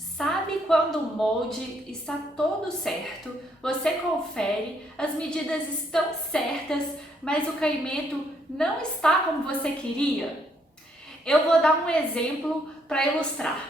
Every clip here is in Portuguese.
Sabe quando o molde está todo certo, você confere, as medidas estão certas, mas o caimento não está como você queria? Eu vou dar um exemplo para ilustrar.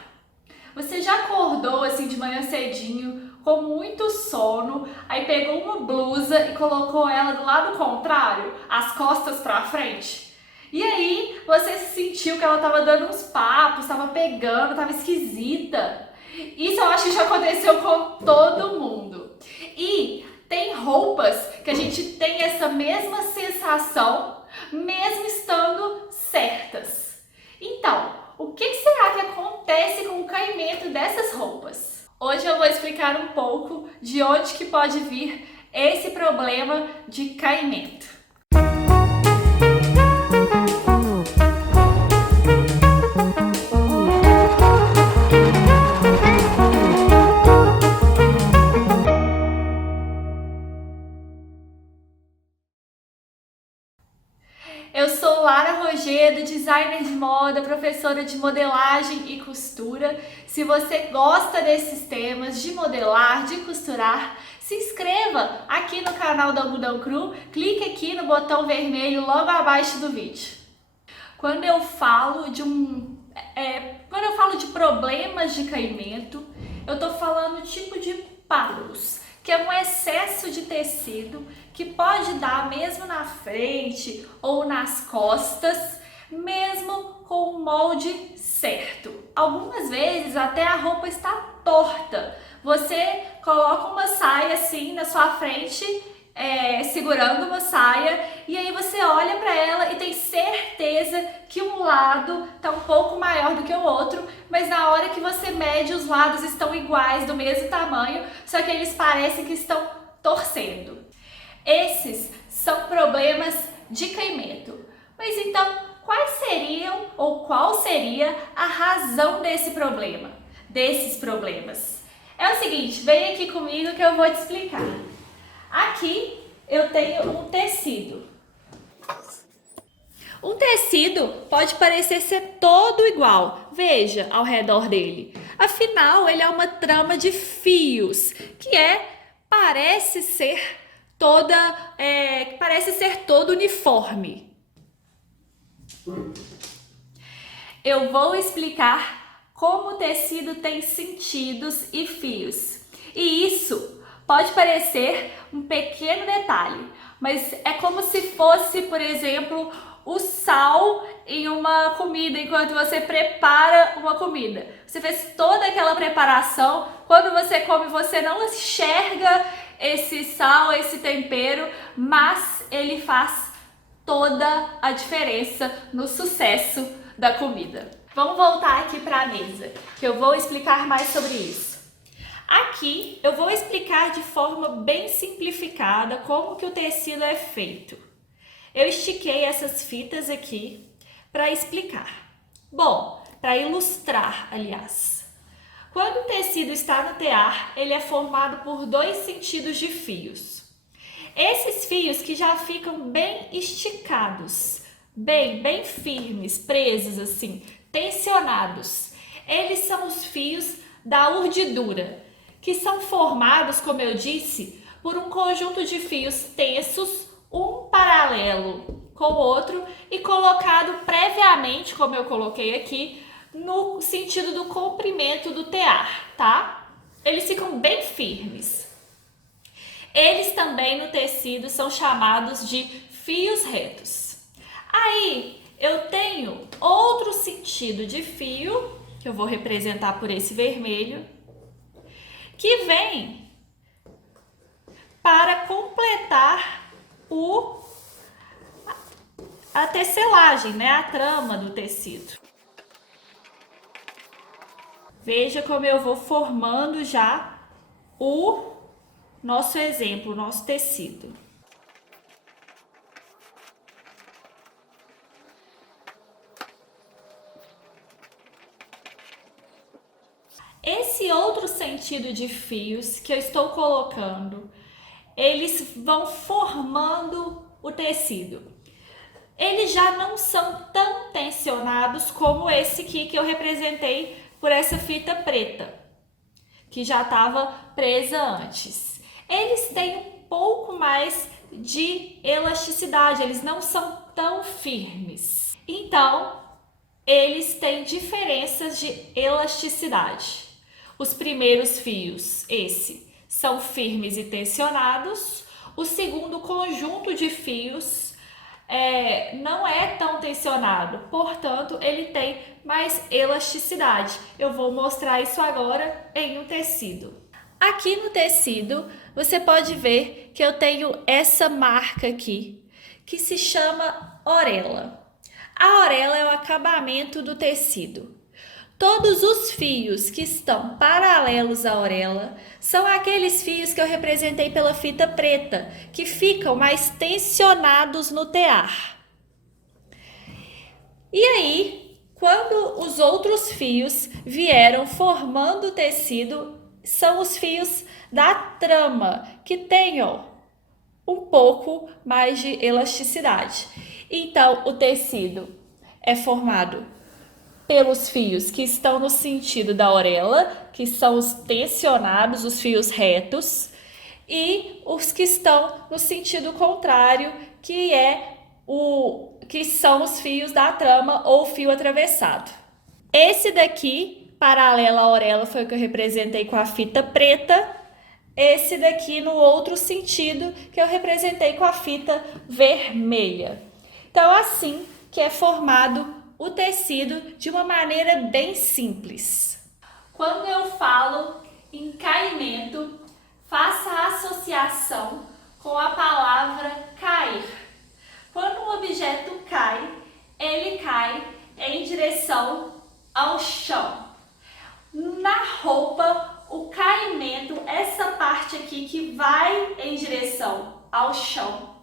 Você já acordou assim de manhã cedinho, com muito sono, aí pegou uma blusa e colocou ela do lado contrário, as costas para frente? E aí você sentiu que ela estava dando uns papos, estava pegando, estava esquisita. Isso eu acho que já aconteceu com todo mundo. E tem roupas que a gente tem essa mesma sensação, mesmo estando certas. Então, o que será que acontece com o caimento dessas roupas? Hoje eu vou explicar um pouco de onde que pode vir esse problema de caimento. Eu sou Lara Rogedo, designer de moda, professora de modelagem e costura. Se você gosta desses temas de modelar, de costurar, se inscreva aqui no canal do Algodão Cru, clique aqui no botão vermelho logo abaixo do vídeo. Quando eu falo de problemas de caimento, eu tô falando tipo de papos, que é um excesso de tecido que pode dar mesmo na frente ou nas costas, mesmo com o molde certo. Algumas vezes até a roupa está torta. Você coloca uma saia assim na sua frente, segurando uma saia, e aí você olha para ela e tem certeza que um lado está um pouco maior do que o outro, mas na hora que você mede, os lados estão iguais, do mesmo tamanho, só que eles parecem que estão torcendo. Esses são problemas de caimento. Mas então, quais seriam ou qual seria a razão desses problemas? É o seguinte, vem aqui comigo que eu vou te explicar. Aqui eu tenho um tecido. Um tecido pode parecer ser todo igual, veja ao redor dele. Afinal, ele é uma trama de fios, que parece ser todo uniforme. Eu vou explicar como o tecido tem sentidos e fios. E isso pode parecer um pequeno detalhe, mas é como se fosse, por exemplo, o sal em uma comida, enquanto você prepara uma comida. Você fez toda aquela preparação, quando você come você não enxerga esse sal, esse tempero, mas ele faz toda a diferença no sucesso da comida. Vamos voltar aqui para a mesa, que eu vou explicar mais sobre isso. Aqui eu vou explicar de forma bem simplificada como que o tecido é feito. Eu estiquei essas fitas aqui para explicar. Bom, para ilustrar, aliás. Quando o tecido está no tear, ele é formado por dois sentidos de fios. Esses fios que já ficam bem esticados, bem firmes, presos assim, tensionados. Eles são os fios da urdidura, que são formados, como eu disse, por um conjunto de fios tensos, um paralelo com o outro e colocado previamente, como eu coloquei aqui, no sentido do comprimento do tear, tá? Eles ficam bem firmes. Eles também no tecido são chamados de fios retos. Aí eu tenho outro sentido de fio, que eu vou representar por esse vermelho, que vem para completar a tecelagem, né? A trama do tecido. Veja como eu vou formando já o nosso exemplo, o nosso tecido. Esse outro sentido de fios que eu estou colocando, eles vão formando o tecido. Eles já não são tão tensionados como esse aqui que eu representei por essa fita preta. que já estava presa antes. Eles têm um pouco mais de elasticidade, eles não são tão firmes. Então, eles têm diferenças de elasticidade. Os primeiros fios, são firmes e tensionados. O segundo conjunto de fios não é tão tensionado, portanto, ele tem mais elasticidade. Eu vou mostrar isso agora em um tecido. Aqui no tecido, você pode ver que eu tenho essa marca aqui, que se chama orelha. A orelha é o acabamento do tecido. Todos os fios que estão paralelos à orelha são aqueles fios que eu representei pela fita preta, que ficam mais tensionados no tear. E aí, quando os outros fios vieram formando o tecido, são os fios da trama, que tem um pouco mais de elasticidade. Então, o tecido é formado pelos fios que estão no sentido da orelha, que são os tensionados, os fios retos, e os que estão no sentido contrário, que são os fios da trama ou fio atravessado. Esse daqui, paralelo à orelha, foi o que eu representei com a fita preta. Esse daqui no outro sentido, que eu representei com a fita vermelha. Então, assim que é formado o tecido de uma maneira bem simples. Quando eu falo em caimento, faça a associação com a palavra cair. Quando um objeto cai, ele cai em direção ao chão. Na roupa, o caimento, essa parte aqui que vai em direção ao chão,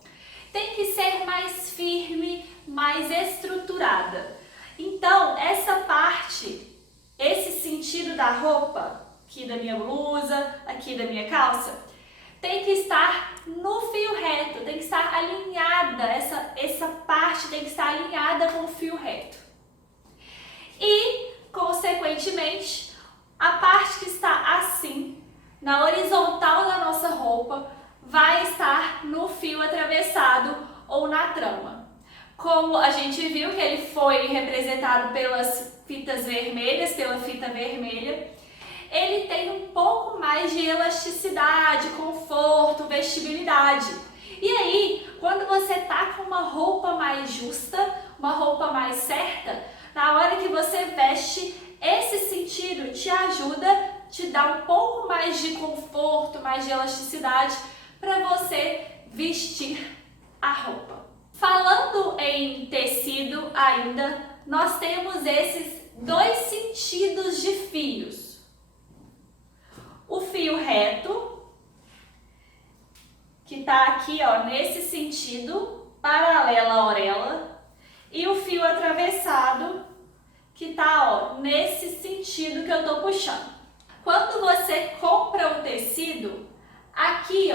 tem que ser mais firme, mais estruturada. Então, essa parte, esse sentido da roupa, aqui da minha blusa, aqui da minha calça, tem que estar no fio reto, tem que estar alinhada, essa parte tem que estar alinhada com o fio reto. E, consequentemente, a parte que está assim, na horizontal da nossa roupa, vai estar no fio atravessado ou na trama. Como a gente viu que ele foi representado pelas fitas vermelhas, pela fita vermelha, ele tem um pouco mais de elasticidade, conforto, vestibilidade. E aí, quando você tá com uma roupa mais justa, uma roupa mais certa, na hora que você veste, esse sentido te ajuda, te dá um pouco mais de conforto, mais de elasticidade para você vestir a roupa. Falando em tecido ainda, nós temos esses dois sentidos de fios. O fio reto, que está aqui nesse sentido, paralelo à orelha, e o fio atravessado, que está nesse sentido que eu estou puxando. Quando você compra um tecido, aqui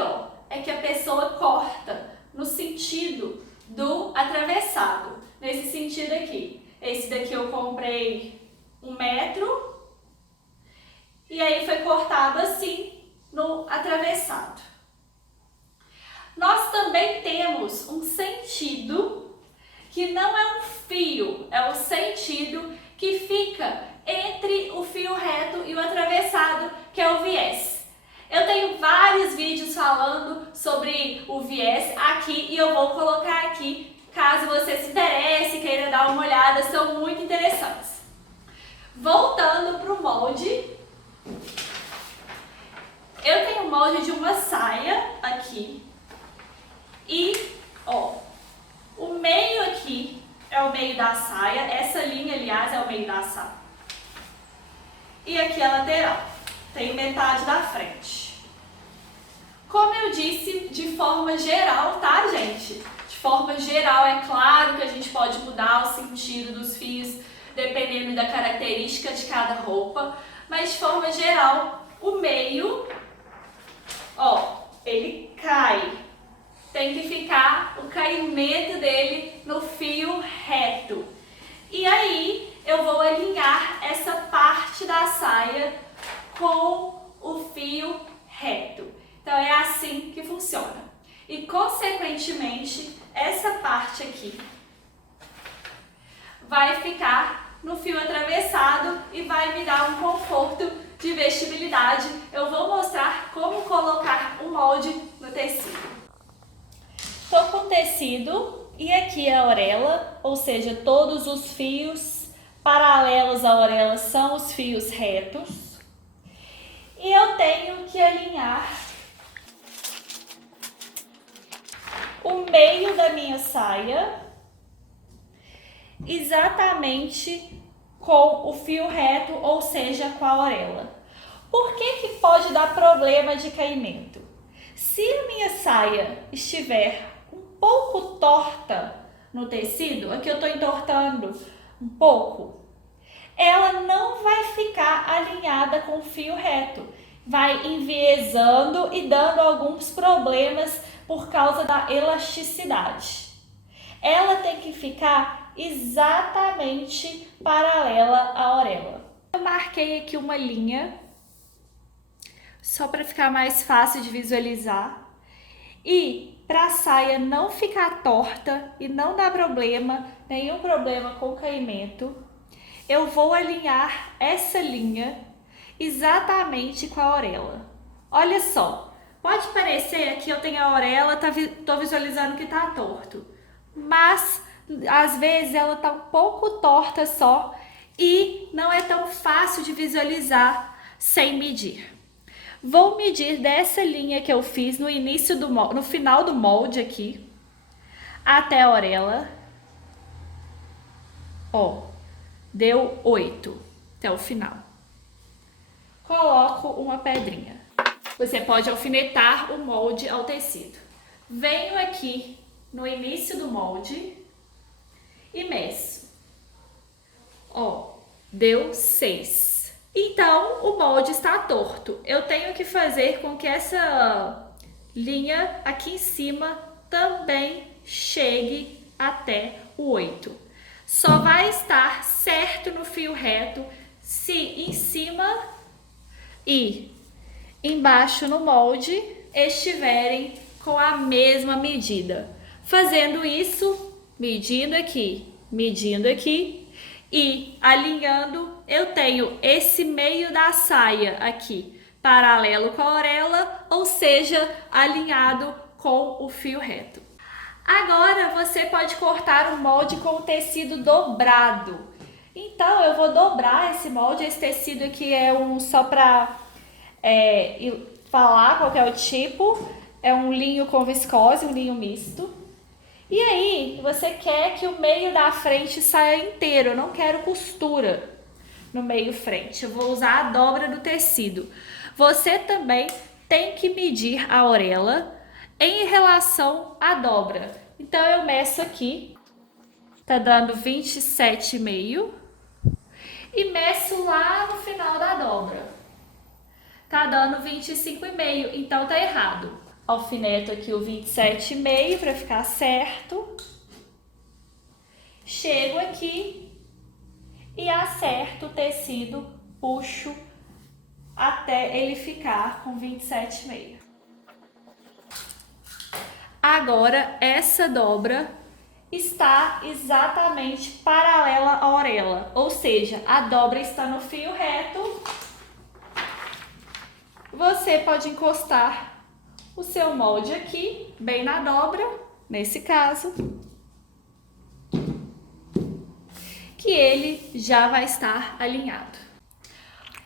é que a pessoa corta no sentido do atravessado, nesse sentido aqui. Esse daqui eu comprei 1 metro e aí foi cortado assim no atravessado. Nós também temos um sentido que não é um fio, é o sentido que fica entre o fio reto e o atravessado, que é o viés. Eu tenho vários vídeos falando sobre o viés aqui e eu vou colocar aqui, caso você se interesse, queira dar uma olhada, são muito interessantes. Voltando para o molde, eu tenho um molde de uma saia aqui e, o meio aqui é o meio da saia, essa linha, aliás, é o meio da saia. E aqui a lateral, tem metade da frente. Como eu disse, de forma geral, tá, gente? De forma geral, é claro que a gente pode mudar o sentido dos fios, dependendo da característica de cada roupa, mas de forma geral, o meio, ele cai. Tem que ficar o caimento dele no fio reto. E aí, eu vou alinhar essa parte da saia com fio reto. Então é assim que funciona. E consequentemente, essa parte aqui vai ficar no fio atravessado e vai me dar um conforto de vestibilidade. Eu vou mostrar como colocar o molde no tecido. Estou com o tecido e aqui a orelha, ou seja, todos os fios paralelos à orelha são os fios retos. E eu tenho que alinhar o meio da minha saia exatamente com o fio reto, ou seja, com a orelha. Por que pode dar problema de caimento? Se a minha saia estiver um pouco torta no tecido, aqui eu estou entortando um pouco, ela não vai ficar alinhada com o fio reto. Vai enviesando e dando alguns problemas por causa da elasticidade. Ela tem que ficar exatamente paralela à orelha. Eu marquei aqui uma linha, só para ficar mais fácil de visualizar. E para a saia não ficar torta e não dar problema, nenhum problema com o caimento, eu vou alinhar essa linha exatamente com a orelha. Olha só, pode parecer aqui eu tenho a orelha, tô visualizando que tá torto, mas às vezes ela tá um pouco torta só e não é tão fácil de visualizar sem medir. Vou medir dessa linha que eu fiz no início no final do molde aqui até a orelha. Ó, deu 8 até o final. Coloco uma pedrinha. Você pode alfinetar o molde ao tecido. Venho aqui no início do molde e meço. Ó, deu 6. Então, o molde está torto. Eu tenho que fazer com que essa linha aqui em cima também chegue até o 8. Só vai estar certo no fio reto se em cima e embaixo no molde estiverem com a mesma medida. Fazendo isso, medindo aqui e alinhando, eu tenho esse meio da saia aqui paralelo com a orelha, ou seja, alinhado com o fio reto. Agora você pode cortar o molde com o tecido dobrado. Então eu vou dobrar esse molde, esse tecido aqui é só para falar qual que é o tipo, é um linho com viscose, um linho misto. E aí você quer que o meio da frente saia inteiro, eu não quero costura no meio frente, eu vou usar a dobra do tecido. Você também tem que medir a orelha em relação à dobra. Então eu meço aqui, tá dando 27,5 e meço lá no final da dobra. Tá dando 25,5, então tá errado. Alfineto aqui o 27,5 para ficar certo. Chego aqui e acerto o tecido, puxo até ele ficar com 27,5. Agora essa dobra está exatamente paralela à orelha, ou seja, a dobra está no fio reto. Você pode encostar o seu molde aqui, bem na dobra, nesse caso, que ele já vai estar alinhado.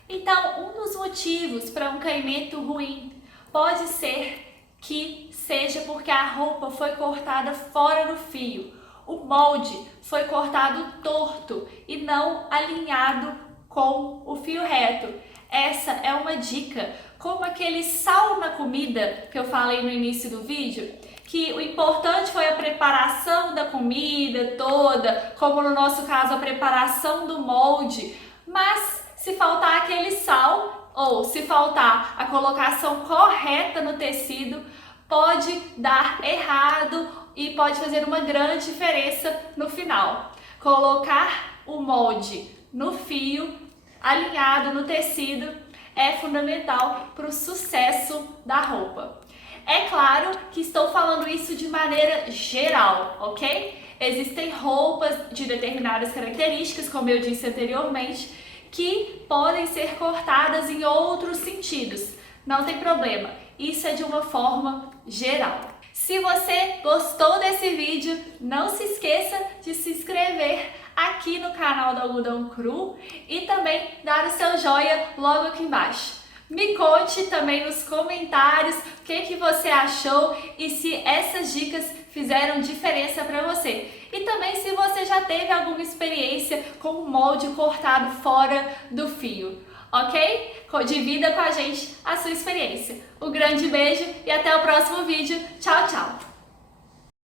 Então, um dos motivos para um caimento ruim pode ser que seja porque a roupa foi cortada fora do fio. O molde foi cortado torto e não alinhado com o fio reto. Essa é uma dica, como aquele sal na comida que eu falei no início do vídeo, que o importante foi a preparação da comida toda, como no nosso caso a preparação do molde, mas se faltar aquele sal ou se faltar a colocação correta no tecido, pode dar errado e pode fazer uma grande diferença no final. Colocar o molde no fio, alinhado no tecido, é fundamental para o sucesso da roupa. É claro que estou falando isso de maneira geral, ok? Existem roupas de determinadas características, como eu disse anteriormente, que podem ser cortadas em outros sentidos. Não tem problema, isso é de uma forma geral. Se você gostou desse vídeo, não se esqueça de se inscrever aqui no canal do Algodão Cru e também dar o seu joinha logo aqui embaixo. Me conte também nos comentários o que você achou e se essas dicas fizeram diferença para você. E também se você já teve alguma experiência com o molde cortado fora do fio, ok? Divida com a gente a sua experiência. Um grande beijo e até o próximo vídeo. Tchau, tchau!